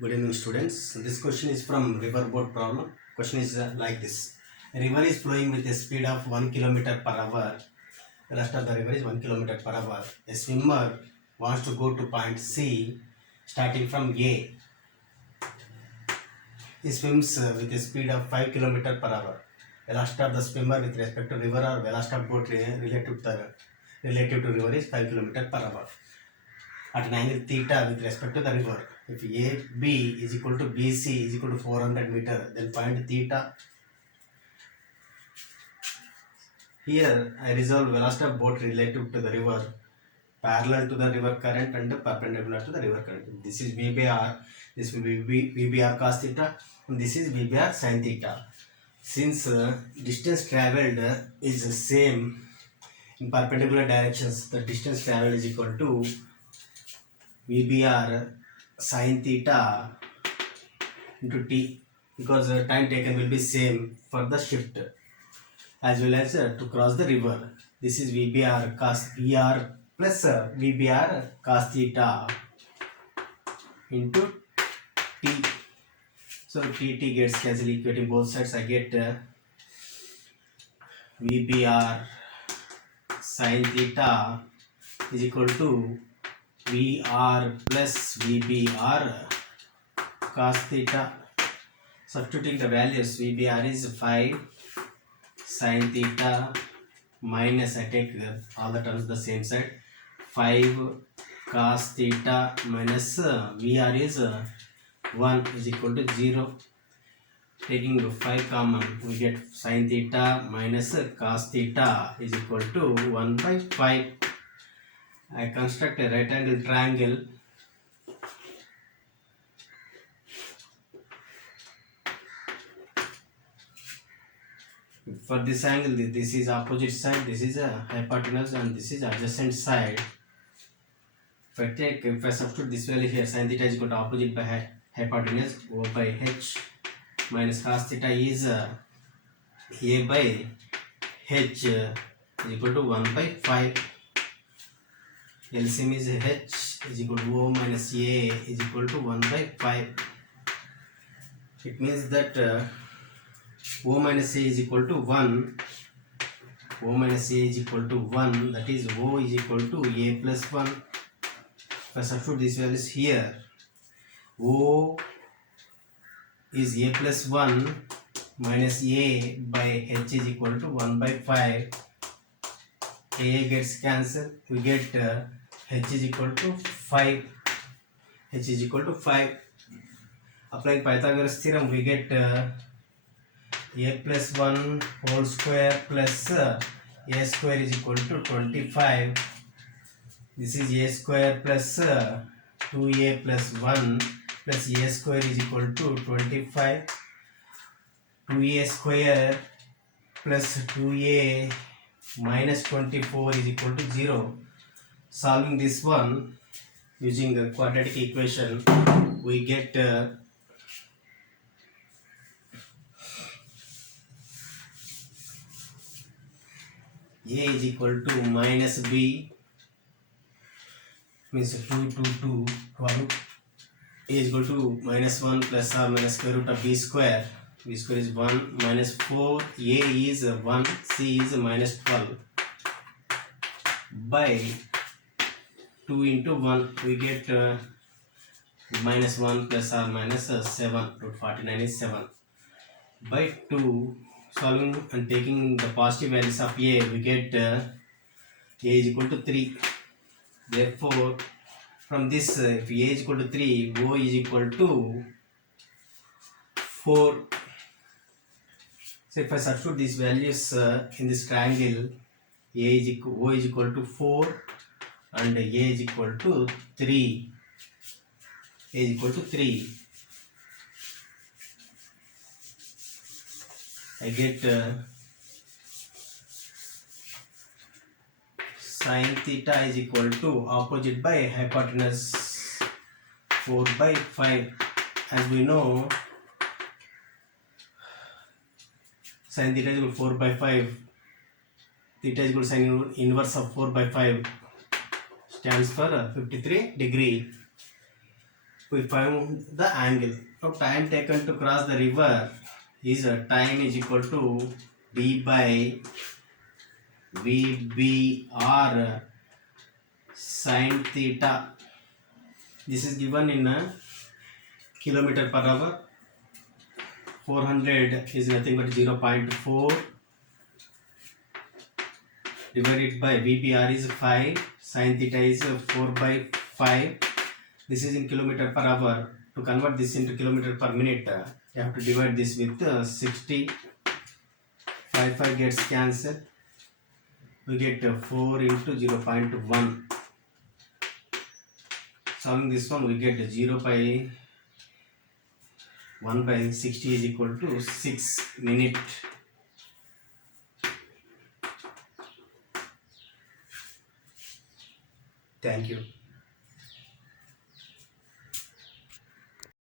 Good evening, students. This question is from river boat problem. Question is like this: a river is flowing with a speed of 1 kilometer per hour. The rest of the river is 1 kilometer per hour. A swimmer wants to go to point C, starting from A. He swims with a speed of 5 kilometer per hour. Velocity of the swimmer with respect to river or velocity of boat relative to river is 5 kilometer per hour. At an angle theta with respect to the river. If AB is equal to BC is equal to 400 meter, then find theta. Here I resolve velocity of boat relative to the river, parallel to the river current and perpendicular to the river current. This is V by R, this will be V by R cos theta, and this is V by R sin theta. Since distance travelled is the same in perpendicular directions, the distance travelled is equal to V by R sin theta into t, because time taken will be same for the shift as well as to cross the river. This is VBR cos VR plus VBR cos theta into t. So t gets cancelled, equating both sides. I get VBR sin theta is equal to VR plus VBR cos theta. Substituting the values, VBR is 5 sin theta minus, I take all the terms the same side, 5 cos theta minus VR is 1 is equal to 0. Taking 5 common, we get sin theta minus cos theta is equal to 1 by 5. I construct a right angle triangle. For this angle, this is opposite side, this is a hypotenuse, and this is adjacent side. If I substitute this value here, sin theta is equal to opposite by hypotenuse, O by H, minus cos theta is A by H is equal to 1 by 5. LCM is H is equal to O minus A is equal to 1 by 5. It means that O minus A is equal to 1. O minus A is equal to 1. That is O is equal to A plus 1. If I substitute these values here, O is A plus 1 minus A by H is equal to 1 by 5. A gets cancelled. We get H is equal to 5. H is equal to 5. Applying Pythagoras theorem, we get A plus 1 whole square plus A square is equal to 25. This is A square plus 2A plus 1 plus A square is equal to 25. 2A square plus 2A minus 24 is equal to 0. Solving this one using a quadratic equation, we get A is equal to minus B, means 2, 2, 2, 12. A is equal to minus 1 plus or minus square root of B square. B square is 1 minus 4. A is 1. C is minus 12. By 2 into 1, we get minus 1 plus or minus 7. Root 49 is 7. By 2, solving and taking the positive values of A, we get A is equal to 3. Therefore, from this, if A is equal to 3, O is equal to 4. So if I substitute these values in this triangle, O is equal to 4 and A is equal to 3. A is equal to 3. I get sin theta is equal to opposite by hypotenuse 4 by 5. As we know, sin theta is equal to 4 by 5. Theta is equal to sin inverse of 4 by 5. Stands for 53 degree. we found the angle. Now time taken to cross the river is time is equal to d by vb or sin theta. This is given in kilometer per hour. 400 is nothing but 0.4 divided by VPR is 5, sin theta is 4 by 5. This is in kilometer per hour. To convert this into kilometer per minute, you have to divide this with 60. 5 gets cancelled. We get 4 into 0.1. Solving this one, we get 0 by 1 by 60 is equal to 6 minutes. Thank you.